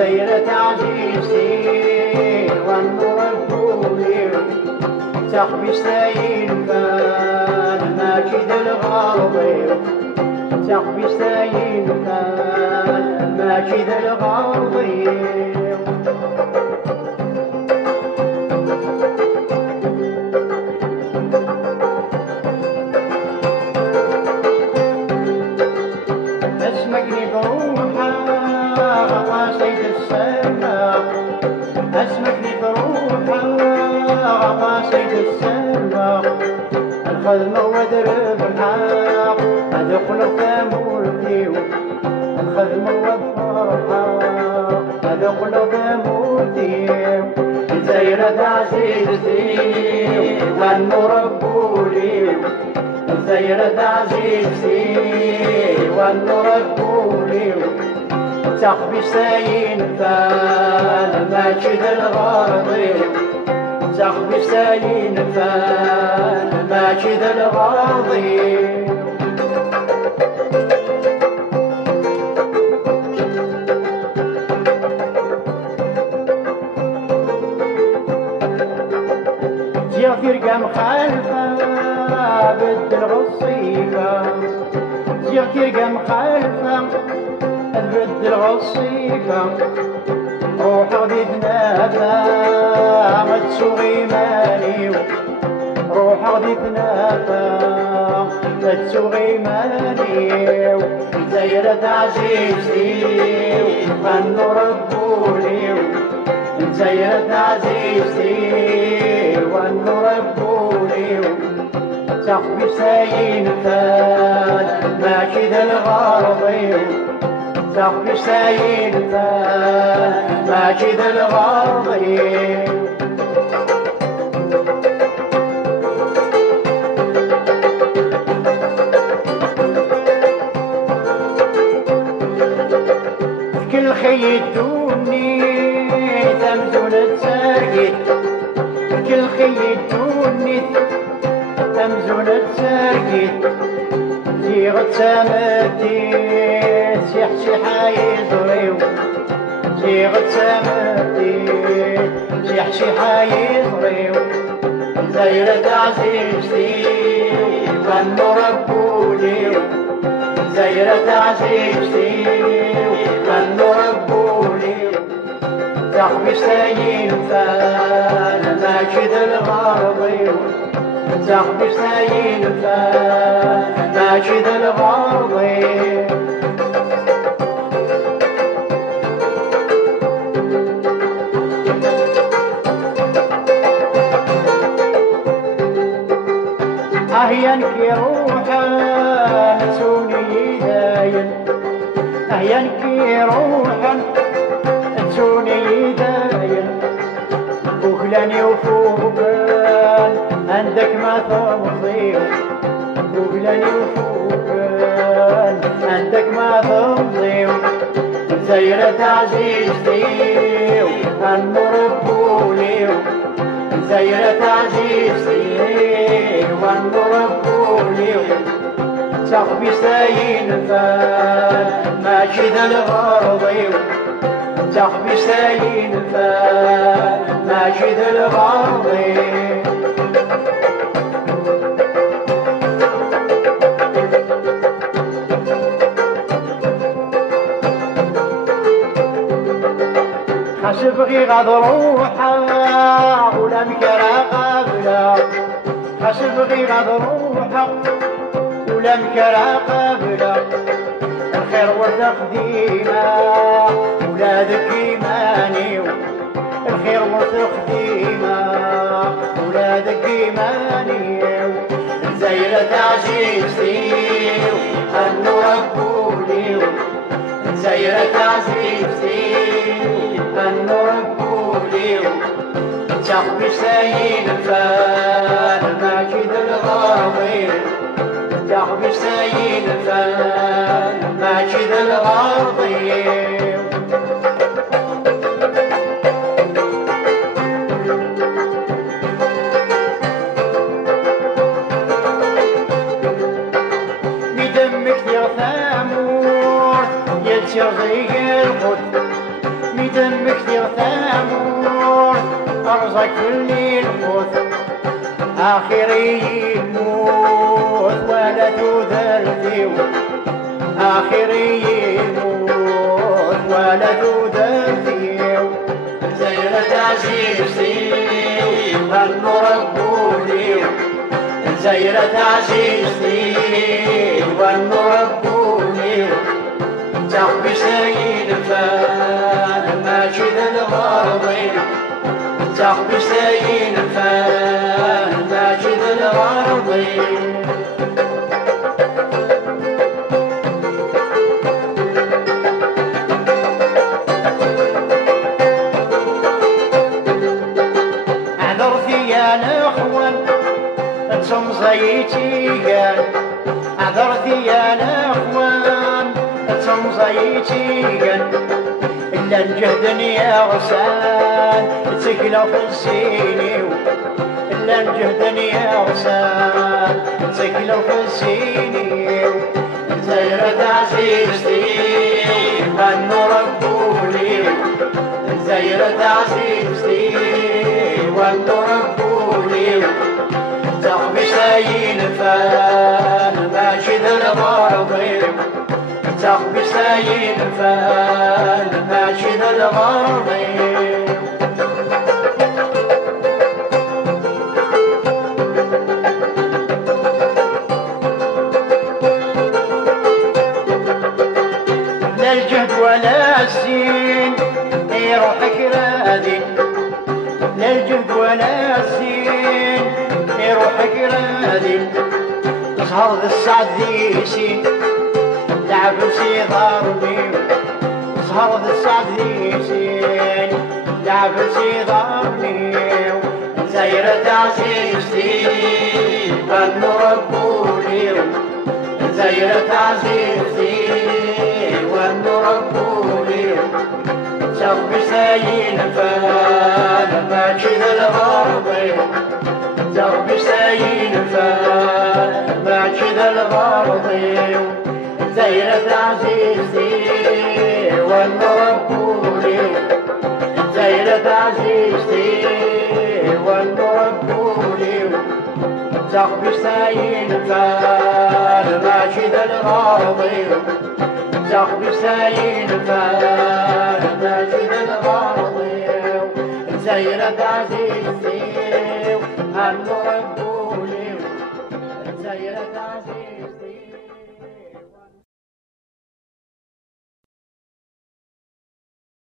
زيرة عزيزتي والنور الكولي تخبي ستاين فان ماجد الغربي تخبي ستاين فان ماجد الغربي اسمكني بروحها قصيد السماء اسمكني بروحها قصيد السماء الخدمة ودرب الحق ادخل ثمورتي الخدمة والفرحة ادخل ثمورتي زيرة عزيزتي والنور الكولي زيرة عزيزتي والنور الكولي تخبي ستاين فان ماجد الغربي تخبي ستاين فان ماجد الغربي جا فرقة مخالفة بدل غصيفة جا فرقة مخالفة بدل غصيفة روح غدي تنافى ما تسوغي ماني روح غدي تنافى ما تسوغي ماني زيرة عزيزتي والنور الكولي زيرة عزيزتي والنور الكولي تخبي ستاين فان ماجد الغربي تخبي ستاين فان ماجد الغربي كل خي دوني تمزون تسرقت كل خي دوني تمزون تسرقت زيغ تسامتي سيحشي حايزريو زيغ تسامتي سيحشي حايزريو زيرة عزيزتي والنور الكولي زيرة عزيزتي والنور الكولي تخبي ستاين فان ماجد الغربي تخبي ستاين فان ماجد الغربي أهيانك روحا نسوني داين أهيانك روحا نسوني داين بوكلاني وفوقان عندك ما تمضي بوكلاني وفوقان عندك ما تمضي زيرة عزيزتي والنور الكولي زيرة عزيزتي والنور الكولي تخبي ستاين فان ماجد الغربي تخبي ستاين فان ماجد الغربي حسب غي غاد روحها ولا مكرا قابلة حسب غي غاد روحها ولا مكرا قابلة الخير وتخديمة ولادك إيماني الخير وتخديمة ولادك إيماني زيرة عزيزتي النور الكولي زيرة عزيزتي النور الكولي تخبي ستاين فان ماجد الغربي تخبي ستاين فان ماجد الغربي بدمك يا ثامور يتشغي القد بدمك دير ثامور أرزق كل الموت آخري الموت ولا تذرتيو آخري الموت ولا تذرتيو زيرة عزيزتي والنربولي زيرة عزيزتي والنربولي تخبي سيد فان ماجد الغربي تخبي سيد فان ماجد الغربي انتم زيتيان عذرتي يا الاخوان انتم زيتيان الا نجهدن يا غسان تكلى في السينيو الا نجهدن يا غسان تكلى في السينيو زيرة عزيزتي والنربولي زيرة عزيزتي والنربولي تخبي سايين فان ماجد الغربي تخبي سايين فان ماجد الغربي لا الجهد ولا الزين روحك رادي لا الجهد ولا الزين روحك رادي تسهر ذا السعد ذيسي لعب سي ضربي تسهر ذا السعد ذيسي لعب سي ضربي زيرة عزيزتي والنربولي زيرة عزيزتي والنربولي تخبي سايين فان ماجد الغربي تخبي سايين فان ماجد الغربي زيرة عزيزتي والنربولي زيرة عزيزتي والنربولي تخبي سايين فان ماجد الغربي تخبي سايين فان ماجد الغربي زيرة عزيزتي النربولي زيرة عزيزتي